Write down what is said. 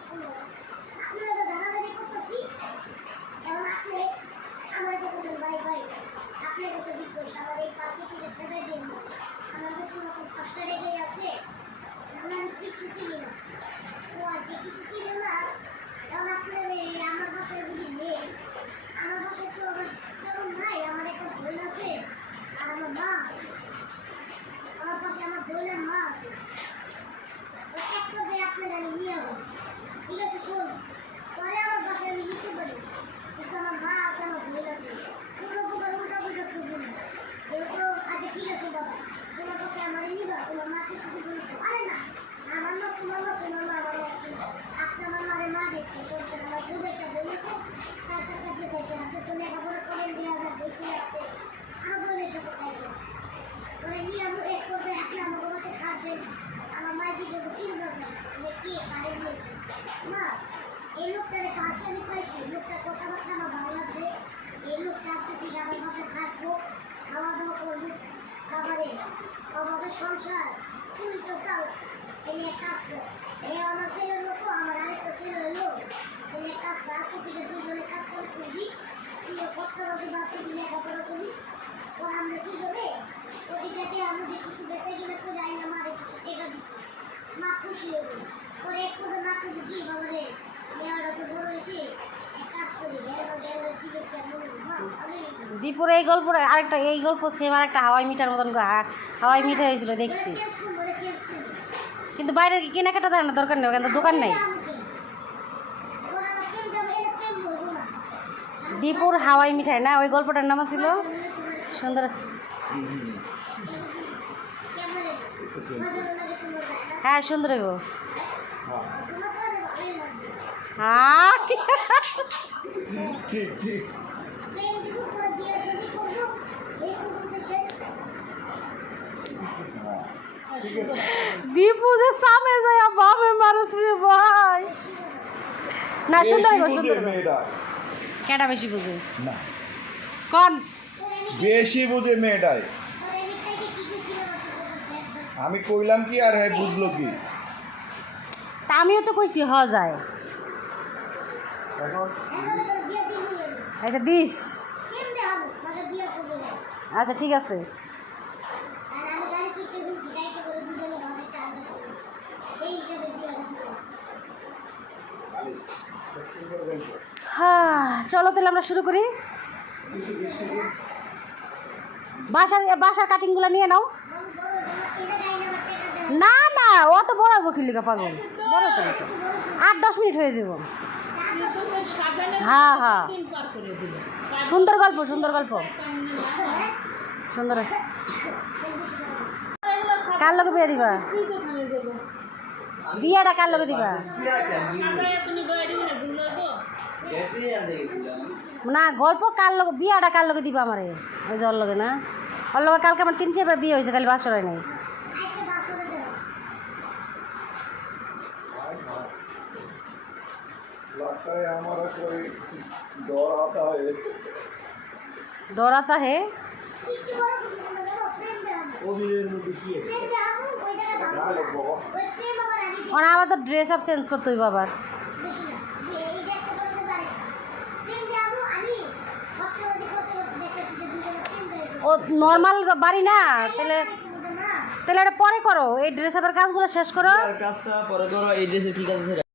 আপনারা কাছে রিকোয়েস্ট আমার এই থেকে ফেলে দিন আমার কাছে কষ্ট লেগে আছে এখন আমি কিচ্ছু চিনি না ও আজকে কিছু চিনি না কারণ আপনার এই আমার বাসায় যদি নেই আমার বাসায় তো আমার তেমন নাই আমার একটা বোন আছে আর আমার মা আছে আমার পাশে আমার বোনের মা আছে ওই এক পর্যায়ে আপনার আমি নিয়ে যাব ঠিক আছে শোন পরে আমার বাসায় আমি নিতে পারি কিন্তু আমার মা আছে আমার বোন আছে কোনো প্রকার উল্টা পুল্টা করব না যেহেতু আচ্ছা ঠিক আছে বাবা তোমার কাছে আমার নিবা তোমার মাকে শুধু বলে আরে না আমার মা তোমার মা তোমার মা আমার মা একই। আপনি আমার মারে মা দেখতে চলছেন আমার শুধু একটা বোন আছে তার সাথে আপনি দেখেন আপনি তো লেখাপড়া করেন দেওয়া যায় বই ফুলে আছে আমার বোনের সাথে থাকবেন ওরা নিয়ে আমি এক পর্যায়ে আপনি আমার বাসায় থাকবেন আমার মায়ের দিকে উকিল করবেন যে কে কারে দিয়েছে মা আমার আমার তুই কাজ কর। এই আমার ছেলের আমার কাজ কর। করবি। তুই ফটকাবাজি বাদ থেকে লেখাপড়া করবি। ওর আমরা দুজনে ওদিকে আমি যে কিছু বেঁচে কিনা করে যাই না কিছু টেকা দিচ্ছি। মা খুশি হবে দীপুর এই গল্পটা আরেকটা এই গল্প সেম আর একটা হাওয়াই মিঠার মতন হাওয়াই মিঠা হয়েছিল দেখছি। কিন্তু বাইরে কেনাকাটা দেয় না দরকার নেই ওখানে তো দোকান নেই। দীপুর হাওয়াই মিঠাই না ওই গল্পটার নাম ছিল সুন্দর হ্যাঁ সুন্দর হইব। ঠিক ঠিক। দীপু যে সামনে যায় মারছে ভাই। না সুন্দর সুন্দর কেটা বেশি বুঝে? না। কন? বেশি বুঝে মেয়েটাই। আমি কইলাম কি আর হ্যাঁ বুঝলো কি? তা আমিও তো কইছি হ যায়। এটা দিস। আচ্ছা ঠিক আছে। হ্যাঁ চলো তাহলে আমরা শুরু করি। বাসার বাসার কাটিংগুলো নিয়ে নাও। না অত বড় বকিলিকা পাগল। বড় তো। আট দশ মিনিট হয়ে যাব। হ্যাঁ হ্যাঁ। সুন্দর গল্প সুন্দর গল্প। সুন্দর। কার লোকে বিয়ে দিবা? বিয়েটা কার লোকে দিবা? না, গল্প কার লোক বিয়াটা কার লোকে দিবা আমারে? ওই ওর লগে না? ওর কালকে আমার তিন চারবার বিয়ে হয়েছে খালি বাসর হয় নাই আজকে বাসরে দেবো लगता है हमारा कोई दौर आता है ডরাতা হে একটু বড় করে দেবো প্রেম দেবো প্রেম দেবো ওই জায়গায় না ভাবো লোক বাবা ওই প্রেম আবার আমি দিই ওরা আবার তো ড্রেস আপ চেঞ্জ করতে হইব আবার বেশি না এই যে একটা করে দেবো আরেকটা প্রেম দেবো আমি ফটকাবাজি করতে করতে দেখতেছি যে দুজনে প্রেম দেবো ও নর্মাল বাড়ি না তাহলে না তাহলে এটা পরে করো এই ড্রেস আপের কাজগুলো শেষ করো কাজটা পরে করো এই ড্রেসের কি কাজ আছে